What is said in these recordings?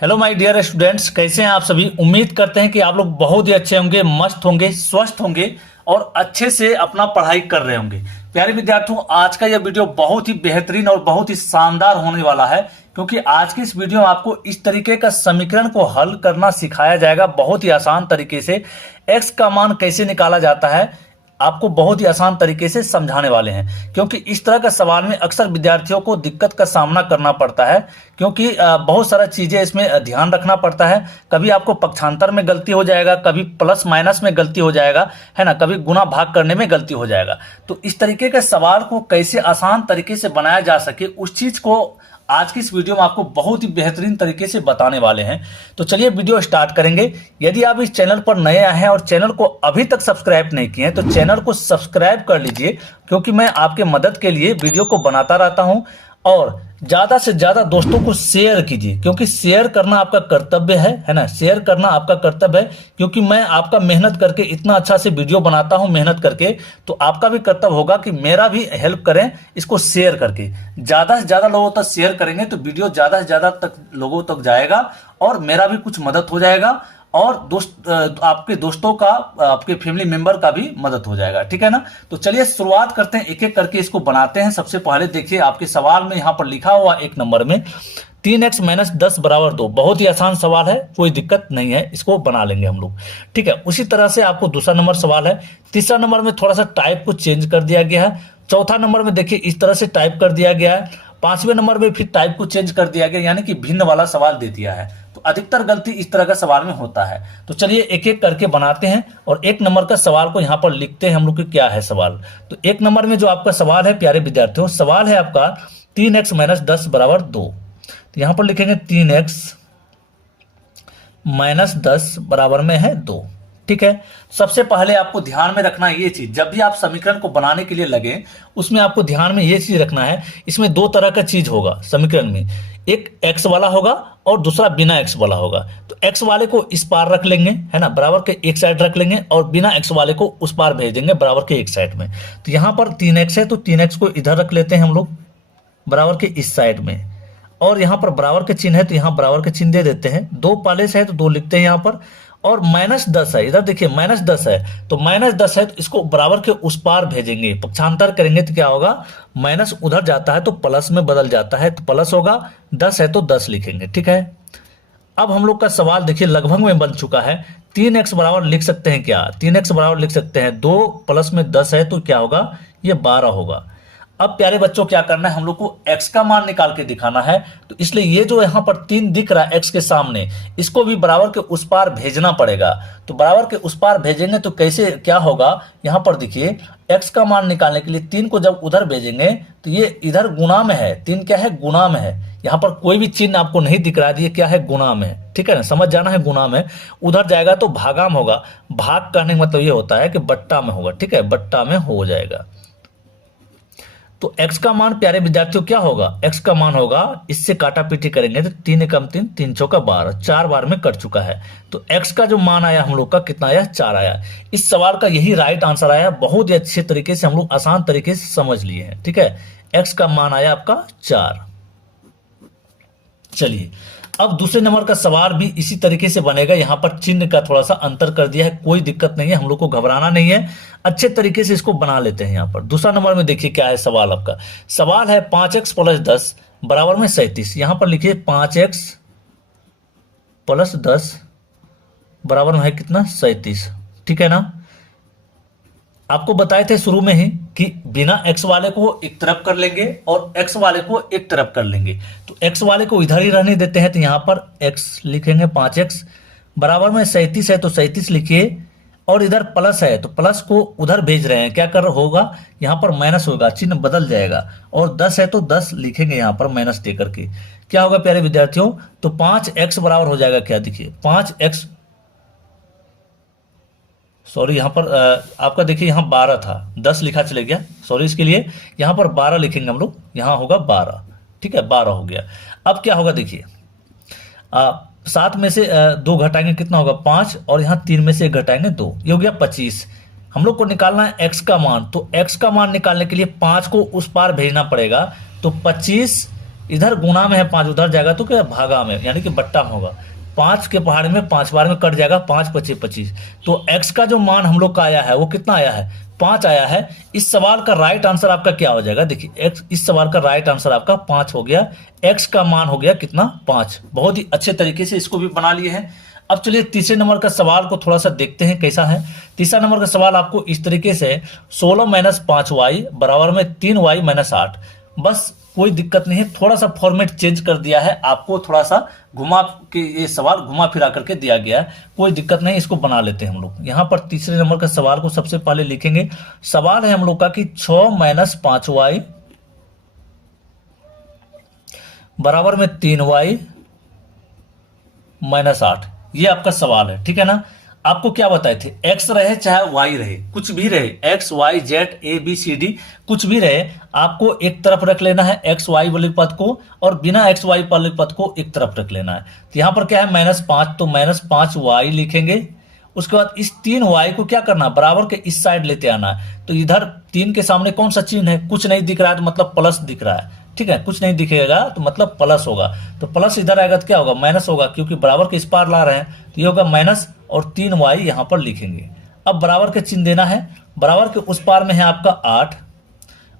Hello my dear students, कैसे हैं आप सभी। उम्मीद करते हैं कि आप लोग बहुत ही अच्छे होंगे, मस्त होंगे, स्वस्थ होंगे और अच्छे से अपना पढ़ाई कर रहे होंगे। प्यारे विद्यार्थियों, आज का यह वीडियो बहुत ही बेहतरीन और बहुत ही शानदार होने वाला है, क्योंकि आज की इस वीडियो में आपको इस तरीके का समीकरण को हल करना सिखाया जाएगा बहुत ही आसान तरीके से। एक्स का मान कैसे निकाला जाता है आपको बहुत ही आसान तरीके से समझाने वाले हैं, क्योंकि इस तरह का सवाल में अक्सर विद्यार्थियों को दिक्कत का सामना करना पड़ता है, क्योंकि बहुत सारा चीजें इसमें ध्यान रखना पड़ता है। कभी आपको पक्षांतर में गलती हो जाएगा, कभी प्लस माइनस में गलती हो जाएगा, है ना, कभी गुणा भाग करने में गलती हो जाएगा। तो इस तरीके के सवाल को कैसे आसान तरीके से बनाया जा सके, उस चीज को आज की इस वीडियो में आपको बहुत ही बेहतरीन तरीके से बताने वाले हैं। तो चलिए वीडियो स्टार्ट करेंगे। यदि आप इस चैनल पर नए आए हैं और चैनल को अभी तक सब्सक्राइब नहीं किए हैं तो चैनल को सब्सक्राइब कर लीजिए, क्योंकि मैं आपके मदद के लिए वीडियो को बनाता रहता हूं। और ज्यादा से ज्यादा दोस्तों को शेयर कीजिए, क्योंकि शेयर करना आपका कर्तव्य है ना। शेयर करना आपका कर्तव्य है, क्योंकि मैं आपका मेहनत करके इतना अच्छा से वीडियो बनाता हूं मेहनत करके, तो आपका भी कर्तव्य होगा कि मेरा भी हेल्प करें इसको शेयर करके। ज्यादा से ज्यादा लोगों तक शेयर करेंगे तो वीडियो ज्यादा से ज्यादा तक लोगों तक जाएगा और मेरा भी कुछ मदद हो जाएगा, और आपके दोस्तों का, आपके फैमिली मेंबर का भी मदद हो जाएगा, ठीक है ना। तो चलिए शुरुआत करते हैं, एक एक करके इसको बनाते हैं। सबसे पहले देखिए आपके सवाल में यहाँ पर लिखा हुआ एक नंबर में 3x - 10 = 2। बहुत ही आसान सवाल है, कोई दिक्कत नहीं है, इसको बना लेंगे हम लोग, ठीक है। उसी तरह से आपको दूसरा नंबर सवाल है। तीसरा नंबर में थोड़ा सा टाइप को चेंज कर दिया गया है। चौथा नंबर में देखिए इस तरह से टाइप कर दिया गया है। पांचवें नंबर में फिर टाइप को चेंज कर दिया गया, यानी कि भिन्न वाला सवाल दे दिया है। तो अधिकतर गलती इस तरह का सवाल में होता है। तो चलिए एक एक करके बनाते हैं और एक नंबर का सवाल को यहाँ पर लिखते हैं हम लोग कि क्या है सवाल। तो एक नंबर में जो आपका सवाल है प्यारे विद्यार्थियों, सवाल है आपका 3x - 10 = 2। तो यहाँ पर लिखेंगे 3x - 10 बराबर में है 2, ठीक है। सबसे पहले आपको ध्यान में रखना ये चीज, जब भी आप समीकरण को बनाने के लिए लगे उसमें आपको ध्यान में ये चीज रखना है, इसमें दो तरह का चीज होगा समीकरण में, एक x वाला होगा और दूसरा बिना x वाला होगा। तो x वाले को इस पार रख लेंगे, है ना, बराबर के एक साइड रख लेंगे, और बिना x वाले को उस पार भेज देंगे बराबर के एक साइड में। तो यहाँ पर 3x है तो 3x को इधर रख लेते हैं हम लोग बराबर के इस साइड में, और यहाँ पर बराबर के चिन्ह है तो यहाँ बराबर के चिन्ह दे देते हैं। 2 पहले से है तो 2 लिखते हैं यहाँ पर, और -10 है, इधर देखिए -10 है तो -10 है तो इसको बराबर के उस पार भेजेंगे, पक्षांतर करेंगे तो क्या होगा, माइनस उधर जाता है तो प्लस में बदल जाता है, तो प्लस होगा। 10 है तो 10 लिखेंगे, ठीक है। अब हम लोग का सवाल देखिए लगभग में बन चुका है। 3x बराबर लिख सकते हैं क्या, 3x बराबर लिख सकते हैं 2 + में 10 है तो क्या होगा, ये 12 होगा। अब प्यारे बच्चों क्या करना है, हम लोग को x का मान निकाल के दिखाना है। तो इसलिए ये जो यहाँ पर 3 दिख रहा है x के सामने, इसको भी बराबर के उस पार भेजना पड़ेगा। तो बराबर के उस पार भेजेंगे तो कैसे क्या होगा, यहाँ पर देखिए x का मान निकालने के लिए 3 को जब उधर भेजेंगे तो ये इधर गुणा में है, 3 क्या है, गुणा में है। यहाँ पर कोई भी चिन्ह आपको नहीं दिख रहा है, ये क्या है, गुणा में, ठीक है ना, समझ जाना है गुणा में। उधर जाएगा तो भागा में होगा, भाग करने का मतलब ये होता है कि बट्टा में होगा, ठीक है, बट्टा में हो जाएगा। तो x का मान प्यारे विद्यार्थियों क्या होगा, x का मान होगा, इससे काटा पीटी करेंगे तो 3 × 3 = 3, 3 × 12, 4 बार में कट चुका है। तो x का जो मान आया हम लोग का कितना आया, 4 आया। इस सवाल का यही राइट आंसर आया, बहुत ही अच्छे तरीके से हम लोग आसान तरीके से समझ लिए हैं, ठीक है। x का मान आया आपका 4। चलिए अब दूसरे नंबर का सवाल भी इसी तरीके से बनेगा। यहाँ पर चिन्ह का थोड़ा सा अंतर कर दिया है, कोई दिक्कत नहीं है, हम लोग को घबराना नहीं है, अच्छे तरीके से इसको बना लेते हैं। यहाँ पर दूसरा नंबर में देखिए क्या है सवाल आपका, सवाल है 5x + 10 बराबर में 37। यहाँ पर लिखिए 5x + 10 बराबर में है कितना, 37, ठीक है ना। आपको बताए थे शुरू में ही कि बिना x वाले को एक तरफ कर लेंगे और x वाले को एक तरफ कर लेंगे। तो x वाले को इधर ही रहने देते हैं, तो यहाँ पर x लिखेंगे, 5x बराबर में 37 है तो 37 लिखिए, और इधर प्लस है तो प्लस को उधर भेज रहे हैं, क्या कर होगा, यहाँ पर माइनस होगा, चिन्ह बदल जाएगा, और 10 है तो 10 लिखेंगे यहाँ पर माइनस दे करके। क्या होगा प्यारे विद्यार्थियों, तो 5x बराबर हो जाएगा क्या, देखिए 5x, सॉरी यहाँ पर आपका देखिए यहाँ 12 था, 10 लिखा चले गया, सॉरी इसके लिए। यहाँ पर 12 लिखेंगे हम लोग, यहाँ होगा 12, ठीक है, 12 हो गया। अब क्या होगा देखिए, 7 में से 2 घटाएंगे कितना होगा, 5, और यहाँ 3 में से 1 घटाएंगे 2, ये हो गया 25। हम लोग को निकालना है x का मान, तो x का मान निकालने के लिए 5 को उस पार भेजना पड़ेगा। तो 25 इधर गुना में है 5, उधर जाएगा तो क्या भागा में, यानी कि बट्टा में होगा। 5 के पहाड़े में 5 बार में कट जाएगा, 5 पचे 25। तो x का जो मान हम लोग का आया है वो कितना आया है, 5 आया है। इस सवाल का राइट आंसर आपका क्या हो जाएगा, देखिए x, इस सवाल का राइट आंसर आपका 5 हो गया। x का मान हो गया कितना, 5। बहुत ही अच्छे तरीके से इसको भी बना लिए हैं। अब चलिए तीसरे नंबर का सवाल को थोड़ा सा देखते हैं कैसा है। तीसरा नंबर का सवाल आपको इस तरीके से 16 - 5y बराबर में 3y - 8। बस कोई दिक्कत नहीं है, थोड़ा सा फॉर्मेट चेंज कर दिया है, आपको थोड़ा सा घुमा के ये सवाल घुमा फिरा करके दिया गया है, कोई दिक्कत नहीं, इसको बना लेते हैं हम लोग। यहाँ पर तीसरे नंबर का सवाल को सबसे पहले लिखेंगे। सवाल है हम लोग का कि 6 - 5y बराबर में 3y - 8, ये आपका सवाल है, ठीक है ना। आपको क्या बताए थे, x रहे चाहे y रहे, कुछ भी रहे, x y z a b c d कुछ भी रहे, आपको एक तरफ रख लेना है x y वाले पद को, और बिना x y वाले पद को एक तरफ रख लेना है। तो यहाँ पर क्या है -5, तो -5y लिखेंगे। उसके बाद इस 3y को क्या करना, बराबर के इस साइड लेते आना है। तो इधर 3 के सामने कौन सा चिन्ह है, कुछ नहीं दिख रहा है, तो मतलब प्लस दिख रहा है, ठीक है। कुछ नहीं दिखेगा तो मतलब प्लस होगा, तो प्लस इधर आएगा तो क्या होगा, माइनस होगा, क्योंकि बराबर के इस पार ला रहे हैं, तो ये होगा माइनस, और 3y यहाँ पर लिखेंगे। अब बराबर के चिन्ह देना है, बराबर के उस पार में है आपका 8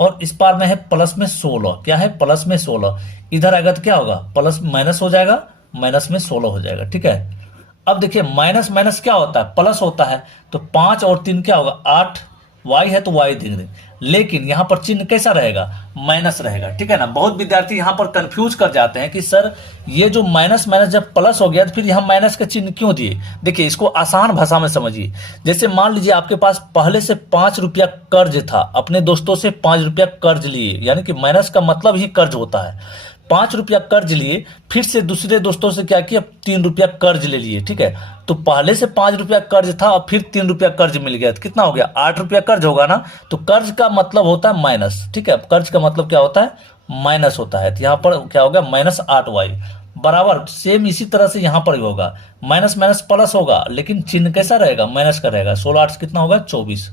और इस पार में है प्लस में 16, क्या है प्लस में 16, इधर आएगा तो क्या होगा, प्लस माइनस हो जाएगा, माइनस में 16 हो जाएगा, ठीक है। अब देखिए माइनस माइनस क्या होता है, प्लस होता है, तो 5 और 3 क्या होगा 8, y है तो y देंगे, लेकिन यहां पर चिन्ह कैसा रहेगा, माइनस रहेगा, ठीक है ना। बहुत विद्यार्थी यहां पर कंफ्यूज कर जाते हैं कि सर ये जो माइनस माइनस जब प्लस हो गया तो फिर यहां माइनस का चिन्ह क्यों दिए। देखिए इसको आसान भाषा में समझिए। जैसे मान लीजिए आपके पास पहले से 5 रुपया कर्ज था, अपने दोस्तों से 5 रुपया कर्ज लिए, यानी कि माइनस का मतलब ही कर्ज होता है। 5 रुपया कर्ज लिए, फिर से दूसरे दोस्तों से क्या किया, 3 रुपया कर्ज ले लिए, ठीक है। तो पहले से 5 रुपया कर्ज था और फिर 3 रुपया कर्ज मिल गया, तो कितना हो गया, 8 रुपया कर्ज होगा ना। तो कर्ज का मतलब होता है माइनस, ठीक है, कर्ज का मतलब क्या होता है, माइनस होता है। तो यहाँ पर क्या होगा, -8y बराबर, सेम इसी तरह से यहाँ पर भी होगा, माइनस माइनस प्लस होगा, लेकिन चिन्ह कैसा रहेगा, माइनस का रहेगा। 16 8 कितना होगा, 24।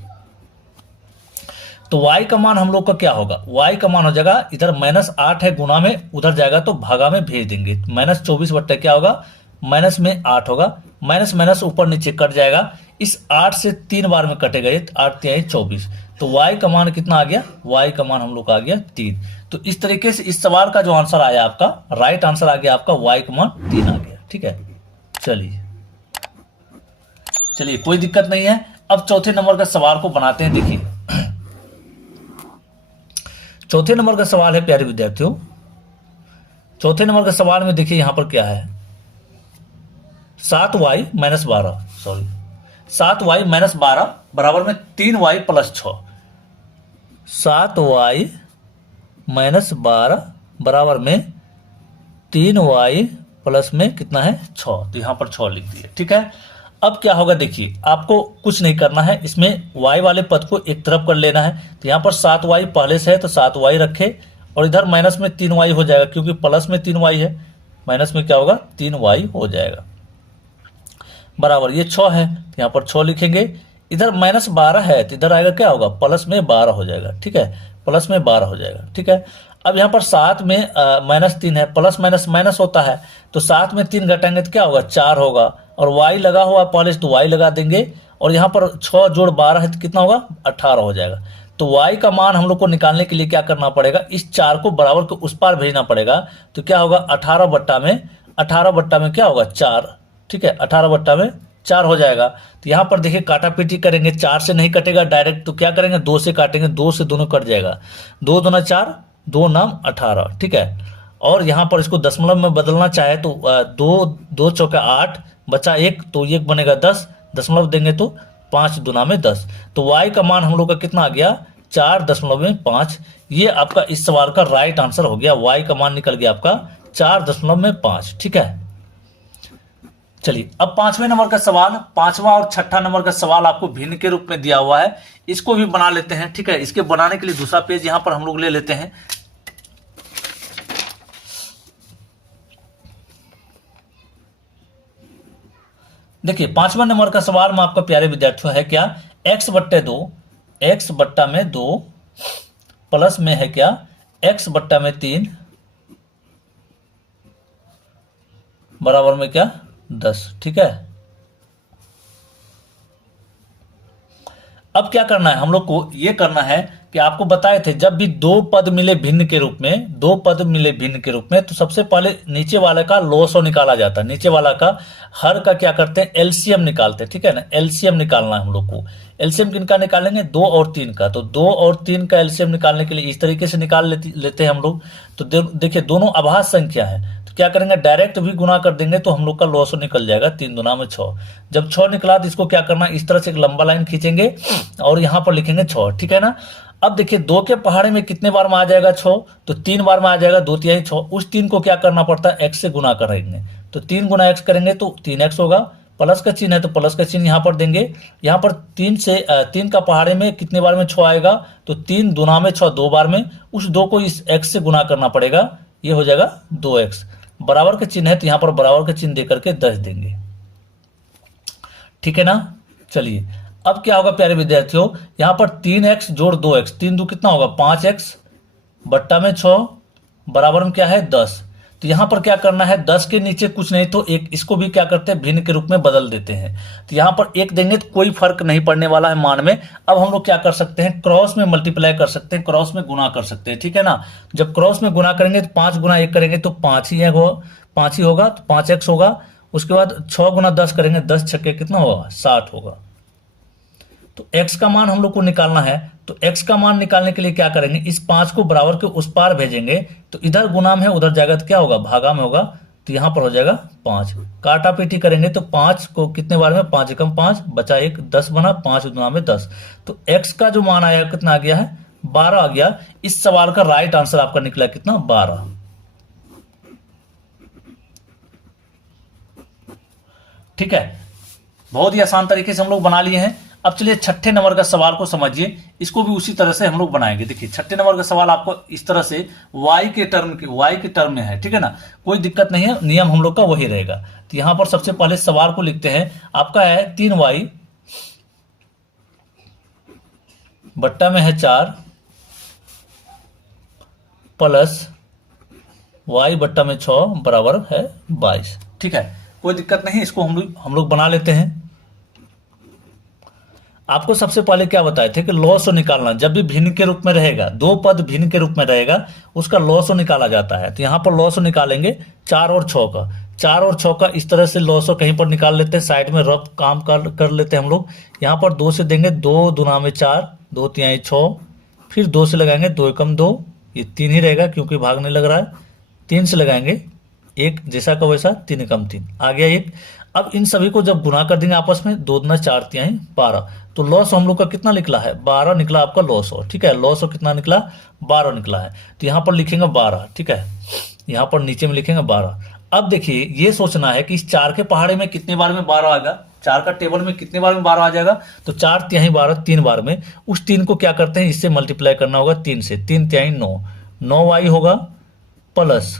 तो y का मान हम लोग का क्या होगा, y का मान हो जाएगा, इधर -8 है गुना में, उधर जाएगा तो भागा में भेज देंगे, -24 बट्टे क्या होगा, माइनस में 8 होगा, माइनस माइनस ऊपर नीचे कट जाएगा, इस 8 से 3 बार में कटेगा, 8 3 24। तो y का मान कितना आ गया, y का मान हम लोग का आ गया 3। तो इस तरीके से इस सवाल का जो आंसर आया आपका, राइट आंसर आ गया आपका, y का मान 3 आ गया, ठीक है। चलिए कोई दिक्कत नहीं है। अब चौथे नंबर का सवाल को बनाते हैं। देखिए चौथे नंबर का सवाल है प्यारे विद्यार्थियों, चौथे नंबर का सवाल में देखिए यहां पर क्या है, 7y - 12 7y - 12 बराबर में 3y + 6। 7y - 12 बराबर में 3y प्लस में कितना है, 6। तो यहां पर 6 लिख दिए, ठीक है। अब क्या होगा, देखिए आपको कुछ नहीं करना है, इसमें y वाले पद को एक तरफ कर लेना है। तो यहाँ पर 7y पहले से है तो 7y रखे, और इधर माइनस में 3y हो जाएगा, क्योंकि प्लस में 3y है, माइनस में क्या होगा, 3y हो जाएगा, बराबर ये 6 है, तो यहाँ पर 6 लिखेंगे। इधर -12 है तो इधर आएगा क्या होगा, प्लस में 12 हो जाएगा, ठीक है, प्लस में 12 हो जाएगा, ठीक है। अब यहाँ पर 7 में -3 है, प्लस माइनस माइनस होता है, तो 7 में 3 घटाएंगे तो क्या होगा, 4 होगा, और y लगा हुआ पहले से तो y लगा देंगे, और यहाँ पर 6 जोड़ 12 है तो कितना होगा, 18 हो जाएगा। तो y का मान हम लोग को निकालने के लिए क्या करना पड़ेगा, इस 4 को बराबर के उस पार भेजना पड़ेगा। तो क्या होगा, 18 बट्टा में क्या होगा, 4, ठीक है, 18 बट्टा में 4 हो जाएगा। तो यहाँ पर देखिए काटा पीटी करेंगे, 4 से नहीं कटेगा डायरेक्ट, तो क्या करेंगे, 2 से काटेंगे, 2 से दोनों कट जाएगा, 2 दूना 4, 2 नाम 18, ठीक है। और यहाँ पर इसको दशमलव में बदलना चाहे तो 2 चौका 8 बचा 1, तो 1 बनेगा 10, दशमलव देंगे तो 5 दूना में 10। तो y का मान हम लोग का कितना आ गया, 4.5। ये आपका इस सवाल का राइट आंसर हो गया, y का मान निकल गया आपका 4.5, ठीक है। चलिए अब 5वें नंबर का सवाल, 5वां और 6ठा नंबर का सवाल आपको भिन्न के रूप में दिया हुआ है, इसको भी बना लेते हैं, ठीक है। इसके बनाने के लिए दूसरा पेज यहां पर हम लोग ले लेते हैं। देखिए 5वां नंबर का सवाल में आपका प्यारे विद्यार्थियों है क्या, x बट्टे 2, x बट्टा में 2 प्लस में है क्या, x बट्टा में 3 बराबर में क्या 10। ठीक है, अब क्या करना है हम लोग को, ये करना है कि आपको बताए थे जब भी दो पद मिले भिन्न के रूप में, दो पद मिले भिन्न के रूप में, तो सबसे पहले नीचे वाले का लॉसो निकाला जाता है, नीचे वाला का हर का क्या करते हैं एलसीएम निकालते हैं। ठीक है ना, एलसीएम निकालना है हम लोग को। एलसीएम किनका निकालेंगे, 2 और 3 का। तो 2 और 3 का एलसीएम निकालने के लिए इस तरीके से निकाल लेते हैं हम लोग। तो देखिए दोनों अभाज्य संख्या है, तो क्या करेंगे डायरेक्ट भी गुना कर देंगे तो हम लोग का लॉसो निकल जाएगा। 3 दूना में 6। जब 6 निकला तो इसको क्या करना, इस तरह से एक लंबा लाइन खींचेंगे और यहाँ पर लिखेंगे 6। ठीक है ना, अब देखिए 2 के पहाड़े में कितने बार में आ जाएगा 6, तो 3 बार में आ जाएगा, 2 तिहाई 6। उस 3 को क्या करना पड़ता है, x से गुना करेंगे। तो 3 गुना x करेंगे तो 3x होगा। प्लस का चिन्ह है तो प्लस का चिन्ह यहाँ पर देंगे। यहाँ पर 3 का पहाड़े में कितने बार में 6 आएगा, तो 3 दूना में 6 2 बार में। उस 2 को इस x से गुना करना पड़ेगा, ये हो जाएगा 2x। बराबर का चिन्ह है तो यहाँ पर बराबर का चिन्ह देकर के 10 देंगे। ठीक है ना, चलिए अब क्या होगा प्यारे विद्यार्थियों, यहाँ पर 3x जोड़ 2x, 3 दो कितना होगा 5x बट्टा में 6 बराबर में क्या है 10। तो यहाँ पर क्या करना है, 10 के नीचे कुछ नहीं तो एक, इसको भी क्या करते हैं भिन्न के रूप में बदल देते हैं। तो यहाँ पर 1 देंगे तो कोई फर्क नहीं पड़ने वाला है मान में। अब हम लोग क्या कर सकते हैं, क्रॉस में मल्टीप्लाई कर सकते हैं, क्रॉस में गुना कर सकते हैं। ठीक है ना, जब क्रॉस में गुना करेंगे तो 5 गुना 1 करेंगे तो 5 ही होगा, तो 5x होगा। उसके बाद 6 गुना 10 करेंगे, 10 छक्के कितना होगा 60 होगा। तो x का मान हम लोग को निकालना है, तो x का मान निकालने के लिए क्या करेंगे, इस 5 को बराबर के उस पार भेजेंगे। तो इधर गुना में है उधर जाएगा तो क्या होगा भागा में होगा, तो यहाँ पर हो जाएगा 5। काटा पीटी करेंगे तो 5 को कितने बार में, 5 एकम 5 बचा 1, 10 बना, 5 गुना में 10। तो x का जो मान आया कितना आ गया है 12 आ गया। इस सवाल का राइट आंसर आपका निकला कितना 12। ठीक है, बहुत ही आसान तरीके से हम लोग बना लिए हैं। अब चलिए छठे नंबर का सवाल को समझिए, इसको भी उसी तरह से हम लोग बनाएंगे। देखिए छठे नंबर का सवाल आपको इस तरह से y के टर्म में है। ठीक है ना, कोई दिक्कत नहीं है, नियम हम लोग का वही रहेगा। तो यहां पर सबसे पहले सवाल को लिखते हैं, आपका है 3y बट्टा में है 4 प्लस y बट्टा में 6 बराबर है 22। ठीक है, कोई दिक्कत नहीं, इसको हम लोग बना लेते हैं। आपको सबसे पहले क्या बताए थे कि लॉसो निकालना, जब भी भिन्न के रूप में रहेगा, दो पद भिन्न के रूप में रहेगा उसका लॉसो निकाला जाता है। तो यहाँ पर लॉसो निकालेंगे 4 और 6 का, 4 और 6 का इस तरह से लॉसो कहीं पर निकाल लेते हैं, साइड में रफ काम कर लेते हैं हम लोग। यहाँ पर 2 से देंगे, 2 दूना में 4, 2 तिहाई 6, फिर 2 से लगाएंगे 2 एकम 2, ये 3 ही रहेगा क्योंकि भाग नहीं लग रहा है। 3 से लगाएंगे 1 जैसा का वैसा, 3 एकम 3 आ गया 1। अब इन सभी को जब गुना कर देंगे आपस में, 2 दूना 4 तिहाई 12। तो लॉस हम लोग का कितना निकला है 12 निकला आपका लॉस हो। ठीक है, लॉस हो कितना निकला 12 निकला है। तो यहाँ पर लिखेंगे 12। ठीक है, यहाँ पर नीचे में लिखेंगे 12। अब देखिए ये सोचना है कि इस 4 के पहाड़े में कितने बार में 12 आएगा, 4 का टेबल में कितने बार में 12 आ जाएगा, तो 4 तिहाई 12 3 बार में। उस 3 को क्या करते हैं, इससे मल्टीप्लाई करना होगा 3 से, 3 तिहाई 9, 9y होगा प्लस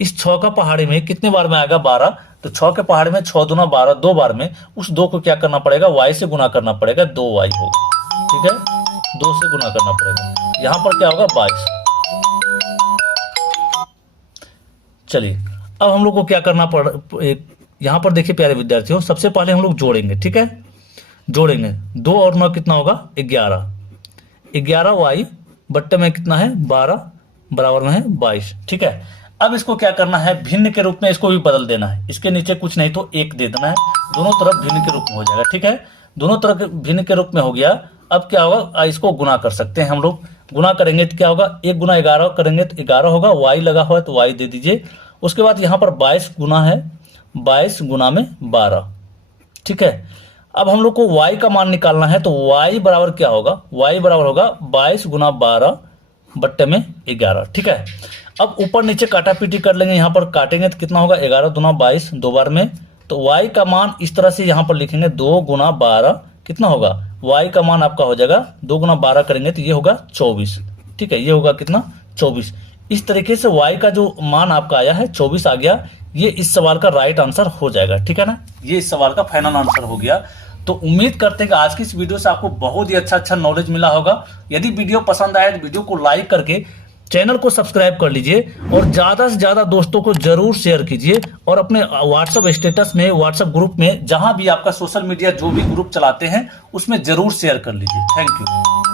इस 6 का पहाड़े में कितने बार में आएगा 12, तो 6 के पहाड़े में 6 दूना 12 2 बार में। उस 2 को क्या करना पड़ेगा, y से गुना करना पड़ेगा, 2y होगा। ठीक है, 2 से गुना करना पड़ेगा, यहाँ पर क्या होगा 22। चलिए अब हम लोग को क्या करना यहाँ पर देखिए प्यारे विद्यार्थियों, सबसे पहले हम लोग जोड़ेंगे। ठीक है, जोड़ेंगे 2 और 9 कितना होगा 11, 11y बट्टे में कितना है 12 बराबर में है 22। ठीक है, अब इसको क्या करना है, भिन्न के रूप में इसको भी बदल देना है। इसके नीचे कुछ नहीं तो 1 दे देना है, दोनों तरफ भिन्न के रूप में हो जाएगा। ठीक है, दोनों तरफ भिन्न के रूप में हो गया। अब क्या होगा, इसको गुना कर सकते हैं हम लोग। गुना करेंगे तो क्या होगा, 1 गुना 11 करेंगे तो 11 होगा, y लगा हुआ है तो y दे दीजिए। उसके बाद यहाँ पर 22 गुना है, 22 गुना में 12। ठीक है, अब हम लोग को y का मान निकालना है, तो y बराबर क्या होगा, y बराबर होगा 22 गुना 12 बट्टे में 11। ठीक है, अब ऊपर नीचे काटा पीटी कर लेंगे, यहाँ पर काटेंगे तो कितना होगा 11 दूना 22 2 बार में। तो y का मान इस तरह से यहाँ पर लिखेंगे 2 गुना 12 कितना होगा, y का मान आपका हो जाएगा 2 गुना 12 करेंगे तो ये होगा 24। ठीक है, ये होगा कितना 24। इस तरीके से y का जो मान आपका आया है 24 आ गया। ये इस सवाल का राइट आंसर हो जाएगा। ठीक है ना, ये इस सवाल का फाइनल आंसर हो गया। तो उम्मीद करते हैं कि आज की इस वीडियो से आपको बहुत ही अच्छा नॉलेज मिला होगा। यदि वीडियो पसंद आए तो वीडियो को लाइक करके चैनल को सब्सक्राइब कर लीजिए और ज़्यादा से ज़्यादा दोस्तों को जरूर शेयर कीजिए और अपने व्हाट्सएप स्टेटस में, व्हाट्सएप ग्रुप में, जहां भी आपका सोशल मीडिया जो भी ग्रुप चलाते हैं उसमें जरूर शेयर कर लीजिए। Thank you.